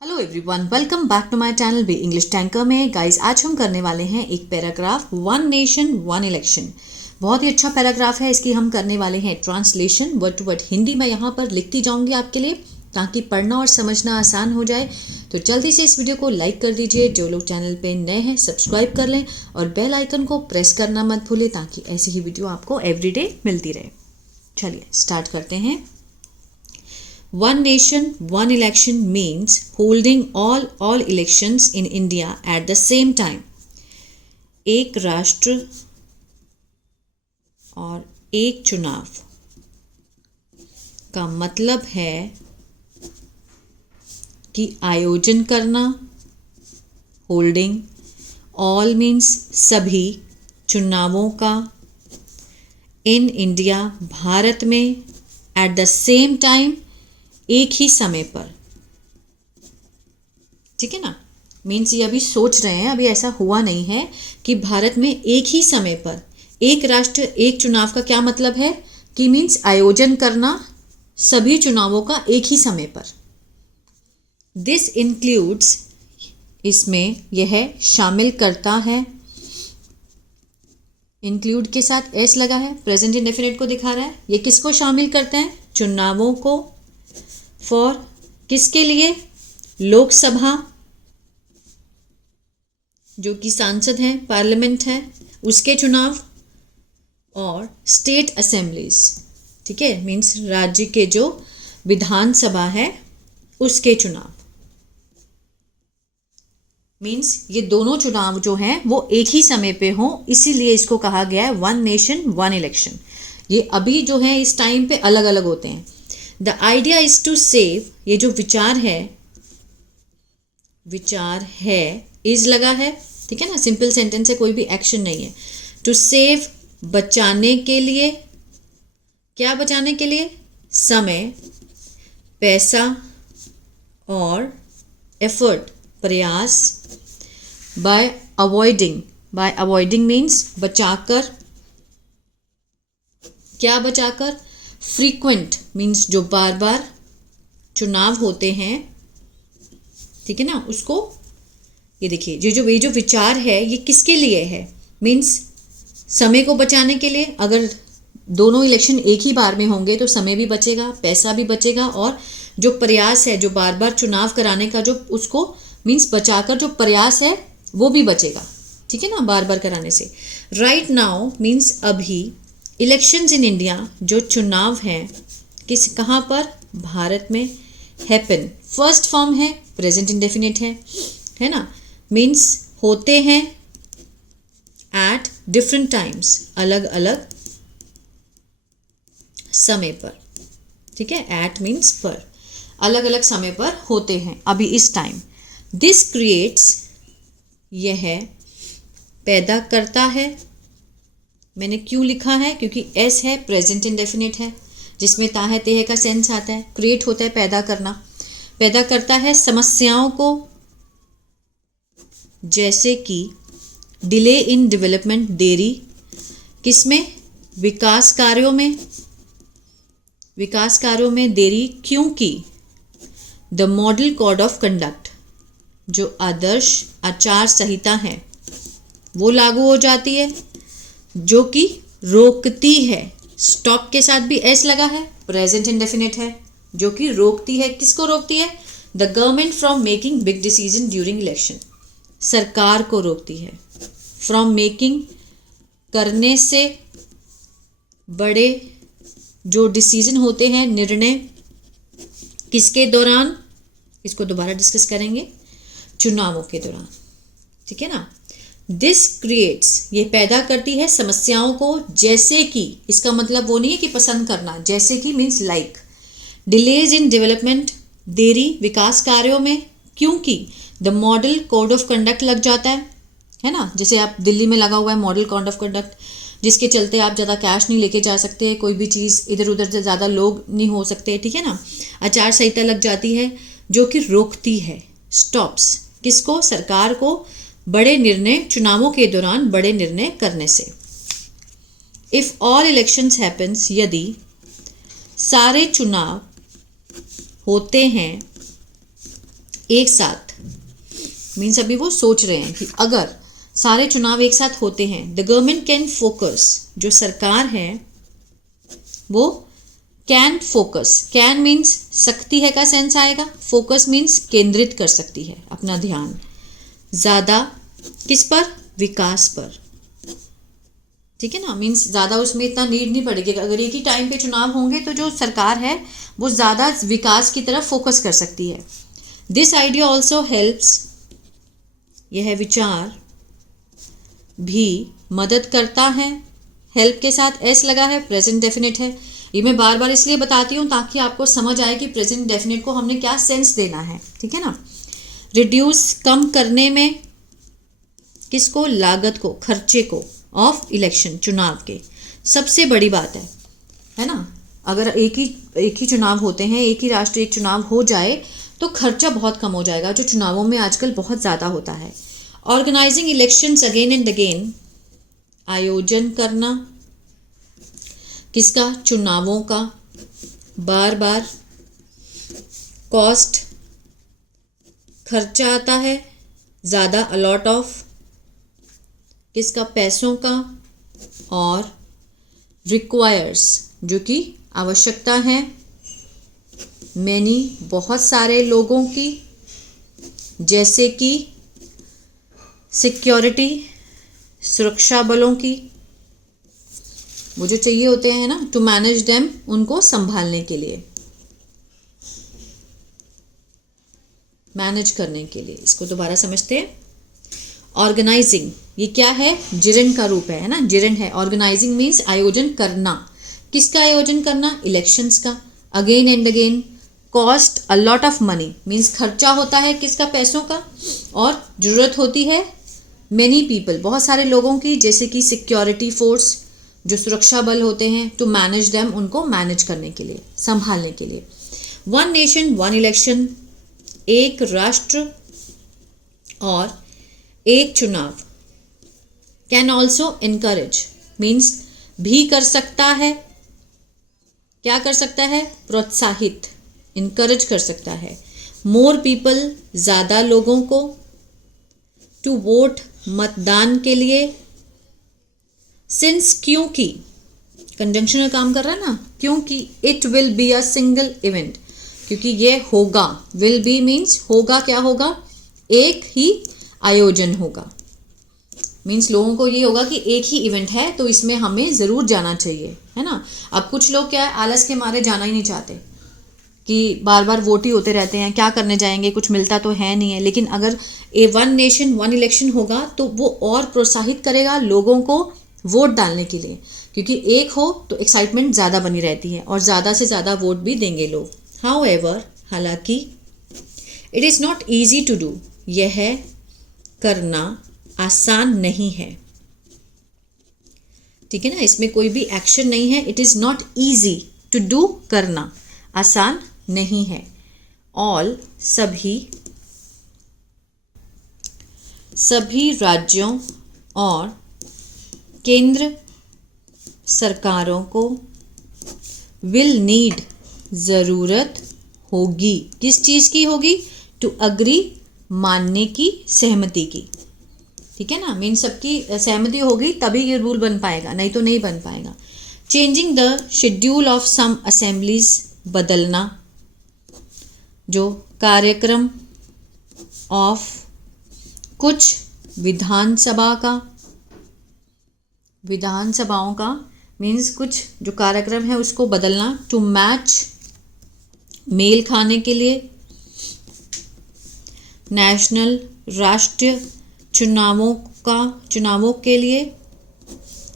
Hello everyone, welcome back to my channel be English tanker में। Guys, आज हम करने वाले हैं एक paragraph, one nation one election. बहुत ही अच्छा पैराग्राफ है। इसकी हम करने वाले हैं translation word to word. Hindi में यहाँ पर लिखती जाऊंगी आपके लिए ताकि पढ़ना और समझना आसान हो जाए। तो जल्दी से इस वीडियो को लाइक कर दीजिए। जो लोग चैनल पे नए हैं सब्सक्राइब कर लें और बेल आइकन को प्रेस करना मत भूलें ताकि ऐसी ही वीडियो आपको एवरीडे मिलती रहे। चलिए स्टार्ट करते हैं। One nation, one election means holding all elections in India at the same time. एक राष्ट्र और एक चुनाव का मतलब है कि आयोजन करना। होल्डिंग, ऑल मीन्स सभी चुनावों का, इन इंडिया भारत में, एट द सेम टाइम एक ही समय पर। ठीक है ना, मीन्स ये अभी सोच रहे हैं, अभी ऐसा हुआ नहीं है कि भारत में एक ही समय पर एक राष्ट्र एक चुनाव का क्या मतलब है कि मीन्स आयोजन करना सभी चुनावों का एक ही समय पर। दिस इंक्लूड्स, इसमें यह शामिल करता है। इंक्लूड के साथ एस लगा है, प्रेजेंट इंडेफिनिट को दिखा रहा है। ये किसको शामिल करते हैं? चुनावों को। फॉर, किसके लिए? लोकसभा, जो कि सांसद हैं, पार्लियामेंट है, उसके चुनाव, और स्टेट असेंबलीज। ठीक है, मीन्स राज्य के जो विधानसभा है उसके चुनाव। मीन्स ये दोनों चुनाव जो हैं वो एक ही समय पे हों, इसीलिए इसको कहा गया है वन नेशन वन इलेक्शन। ये अभी जो है इस टाइम पे अलग अलग होते हैं। The idea is to save, ये जो विचार है, इज लगा है। ठीक है ना, सिंपल सेंटेंस है, कोई भी एक्शन नहीं है। टू सेव, बचाने के लिए। क्या बचाने के लिए? समय, पैसा और एफर्ट, प्रयास। बाय अवॉइडिंग मीन्स बचाकर। क्या बचाकर? फ्रीक्वेंट मीन्स जो बार बार चुनाव होते हैं। ठीक है ना, उसको ये देखिए, ये जो विचार है ये किसके लिए है? मीन्स समय को बचाने के लिए। अगर दोनों इलेक्शन एक ही बार में होंगे तो समय भी बचेगा, पैसा भी बचेगा, और जो प्रयास है, जो बार बार चुनाव कराने का जो उसको मीन्स बचाकर जो प्रयास है वो भी बचेगा। ठीक है ना, बार बार कराने से। राइट नाउ मीन्स अभी। इलेक्शंस इन इंडिया, जो चुनाव हैं कहाँ पर? भारत में। हैपन, फर्स्ट फॉर्म है, प्रेजेंट इंडेफिनिट है ना, मीन्स होते हैं। एट डिफरेंट टाइम्स, अलग अलग समय पर। ठीक है, एट मीन्स पर, अलग अलग समय पर होते हैं अभी इस टाइम। दिस क्रिएट्स, यह पैदा करता है। मैंने क्यों लिखा है? क्योंकि एस है, प्रेजेंट इंडेफिनिट है, जिसमें ता है ते है का सेंस आता है। क्रिएट होता है पैदा करना। पैदा करता है समस्याओं को, जैसे कि डिले इन डेवलपमेंट, देरी किसमें? विकास कार्यों में देरी, क्योंकि the model code of conduct, जो आदर्श आचार संहिता है वो लागू हो जाती है, जो कि रोकती है। स्टॉप के साथ भी एस लगा है, प्रेजेंट इंडेफिनिट है, जो कि रोकती है। किसको रोकती है? The government from making big decision during election, सरकार को रोकती है। फ्रॉम मेकिंग, करने से, बड़े जो डिसीजन होते हैं, निर्णय, किसके दौरान? इसको दोबारा डिस्कस करेंगे, चुनावों के दौरान। ठीक है ना। दिस क्रिएट्स, ये पैदा करती है समस्याओं को, जैसे कि, इसका मतलब वो नहीं है कि पसंद करना, जैसे कि means like. Delays in development, देरी विकास कार्यों में, क्योंकि the model code of conduct लग जाता है ना। जैसे आप दिल्ली में लगा हुआ है मॉडल कोड ऑफ कंडक्ट, जिसके चलते आप ज़्यादा कैश नहीं लेके जा सकते, कोई भी चीज़ इधर उधर से ज़्यादा लोग नहीं हो सकते। ठीक है ना। आचार संहिता लग जाती है, जो कि रोकती है। स्टॉप्स, किसको? सरकार को बड़े निर्णय, चुनावों के दौरान बड़े निर्णय करने से। इफ ऑल इलेक्शंस हैपन्स, यदि सारे चुनाव होते हैं एक साथ मीन्स अभी वो सोच रहे हैं कि अगर सारे चुनाव एक साथ होते हैं, द गवर्नमेंट कैन फोकस, जो सरकार है वो कैन फोकस, कैन मीन्स सकती है का सेंस आएगा, फोकस मीन्स केंद्रित कर सकती है अपना ध्यान ज़्यादा किस पर, विकास पर। ठीक है ना, मीन्स ज़्यादा उसमें इतना नीड नहीं पड़ेगी। अगर एक ही टाइम पे चुनाव होंगे तो जो सरकार है वो ज़्यादा विकास की तरफ फोकस कर सकती है। दिस आइडिया ऑल्सो हेल्प्स, यह विचार भी मदद करता है, हेल्प के साथ एस लगा है, प्रेजेंट डेफिनेट है। ये मैं बार बार इसलिए बताती हूँ ताकि आपको समझ आए कि प्रेजेंट डेफिनेट को हमने क्या सेंस देना है। ठीक है ना। रिड्यूस, कम करने में किसको, लागत को, खर्चे को, ऑफ इलेक्शन, चुनाव के। सबसे बड़ी बात है ना, अगर एक ही चुनाव होते हैं, एक ही राष्ट्र एक चुनाव हो जाए तो खर्चा बहुत कम हो जाएगा, जो चुनावों में आजकल बहुत ज़्यादा होता है। Organising elections again and again, आयोजन करना किसका, चुनावों का, बार बार। कॉस्ट, खर्चा आता है ज़्यादा, अलॉट ऑफ किसका, पैसों का। और रिक्वायर्स, जो कि आवश्यकता है, मैनी, बहुत सारे लोगों की, जैसे कि सिक्योरिटी, सुरक्षा बलों की, वो जो चाहिए होते हैं ना, टू मैनेज देम, उनको संभालने के लिए, मैनेज करने के लिए। इसको दोबारा समझते हैं। ऑर्गेनाइजिंग, ये क्या है, जिरन का रूप है ना, जिरन है। ऑर्गेनाइजिंग मीन्स आयोजन करना, किसका आयोजन करना, इलेक्शंस का, again and again. Cost, a lot of money means खर्चा होता है किसका, पैसों का। और ज़रूरत होती है मैनी पीपल, बहुत सारे लोगों की, जैसे कि सिक्योरिटी फोर्स, जो सुरक्षा बल होते हैं, टू मैनेज देम, उनको मैनेज करने के लिए, संभालने के लिए। वन नेशन वन इलेक्शन, एक राष्ट्र और एक चुनाव। कैन ऑल्सो इनकरेज मीन्स भी कर सकता है, क्या कर सकता है, प्रोत्साहित, इनकरेज कर सकता है। मोर पीपल, ज़्यादा लोगों को। टू वोट, मतदान के लिए। सिंस, क्योंकि, कंजंक्शन का काम कर रहा है ना, क्योंकि। It will be a single event, क्योंकि ये होगा, विल बी मीन्स होगा, क्या होगा, एक ही आयोजन होगा। मीन्स लोगों को ये होगा कि एक ही इवेंट है तो इसमें हमें ज़रूर जाना चाहिए, है ना। अब कुछ लोग क्या है, आलस के मारे जाना ही नहीं चाहते कि बार बार वोट ही होते रहते हैं, क्या करने जाएंगे, कुछ मिलता तो है नहीं है। लेकिन अगर वन नेशन वन इलेक्शन होगा तो वो और प्रोत्साहित करेगा लोगों को वोट डालने के लिए, क्योंकि एक हो तो एक्साइटमेंट ज़्यादा बनी रहती है और ज़्यादा से ज़्यादा वोट भी देंगे लोग। हाउएवर, हालांकि, it is not easy to do, यह करना आसान नहीं है। ठीक है ना, इसमें कोई भी एक्शन नहीं है। It is not easy to do, करना आसान नहीं है। ऑल, सभी राज्यों और केंद्र सरकारों को विल नीड, ज़रूरत होगी, किस चीज़ की होगी, टू अग्री, मानने की, सहमति की। ठीक है ना, मीन सबकी सहमति होगी तभी ये रूल बन पाएगा, नहीं तो नहीं बन पाएगा। Changing the schedule of some assemblies, बदलना जो कार्यक्रम ऑफ कुछ विधानसभाओं का मीन्स कुछ जो कार्यक्रम है उसको बदलना। टू मैच, मेल खाने के लिए। नेशनल, राष्ट्रीय चुनावों के लिए।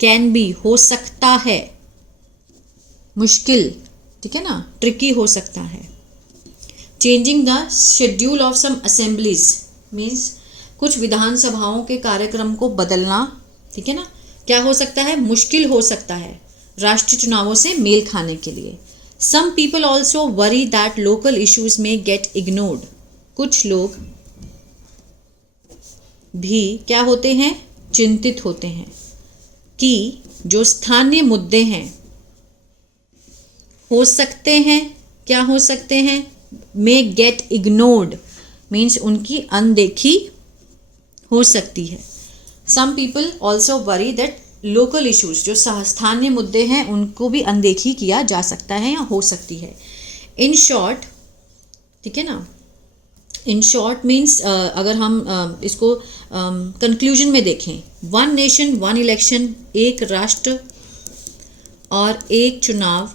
कैन बी, हो सकता है, मुश्किल, ठीक है ना, ट्रिकी हो सकता है। Changing the schedule of some assemblies means कुछ विधानसभाओं के कार्यक्रम को बदलना। ठीक है ना, क्या हो सकता है, मुश्किल हो सकता है राष्ट्रीय चुनावों से मेल खाने के लिए। Some people also worry that local issues में गेट इग्नोर्ड, कुछ लोग भी क्या होते हैं, चिंतित होते हैं कि जो स्थानीय मुद्दे हैं हो सकते हैं, क्या हो सकते हैं, मे गेट इग्नोर्ड, मीन्स उनकी अनदेखी हो सकती है। Some people also worry that local issues, जो स्थानीय मुद्दे हैं उनको भी अनदेखी किया जा सकता है या हो सकती है। इन शॉर्ट, ठीक है ना, इन शॉर्ट मीन्स अगर हम इसको कंक्लूजन में देखें, वन नेशन वन इलेक्शन, एक राष्ट्र और एक चुनाव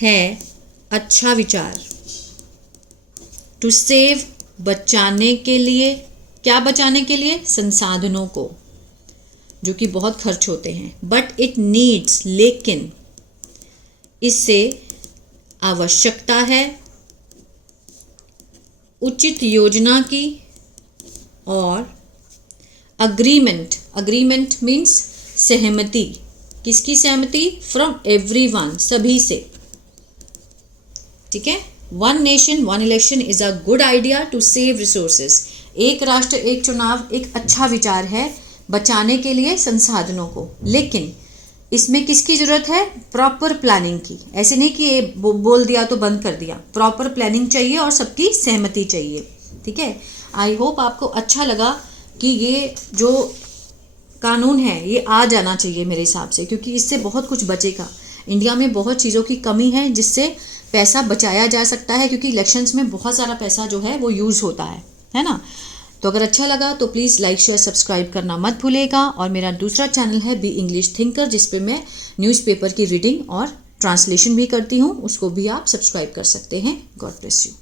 है अच्छा विचार। टू सेव, बचाने के लिए, क्या बचाने के लिए? संसाधनों को जो कि बहुत खर्च होते हैं। बट इट नीड्स, लेकिन इससे आवश्यकता है उचित योजना की और अग्रीमेंट, अग्रीमेंट मीन्स सहमति, किसकी सहमति? फ्रॉम एवरीवन, सभी से, ठीक है। One nation one election is a good idea to save resources, एक राष्ट्र एक चुनाव एक अच्छा विचार है बचाने के लिए संसाधनों को, लेकिन इसमें किसकी ज़रूरत है? प्रॉपर प्लानिंग की। ऐसे नहीं कि ये बोल दिया तो बंद कर दिया, प्रॉपर प्लानिंग चाहिए और सबकी सहमति चाहिए, ठीक है। आई होप आपको अच्छा लगा कि ये जो कानून है ये आ जाना चाहिए मेरे हिसाब से, क्योंकि इससे बहुत कुछ बचेगा। इंडिया में बहुत चीज़ों की कमी है जिससे पैसा बचाया जा सकता है, क्योंकि इलेक्शंस में बहुत सारा पैसा जो है वो यूज़ होता है ना। तो अगर अच्छा लगा तो प्लीज़ लाइक शेयर सब्सक्राइब करना मत भूलिएगा। और मेरा दूसरा चैनल है बी इंग्लिश थिंकर, जिस पे मैं न्यूज़पेपर की रीडिंग और ट्रांसलेशन भी करती हूँ, उसको भी आप सब्सक्राइब कर सकते हैं। God bless you.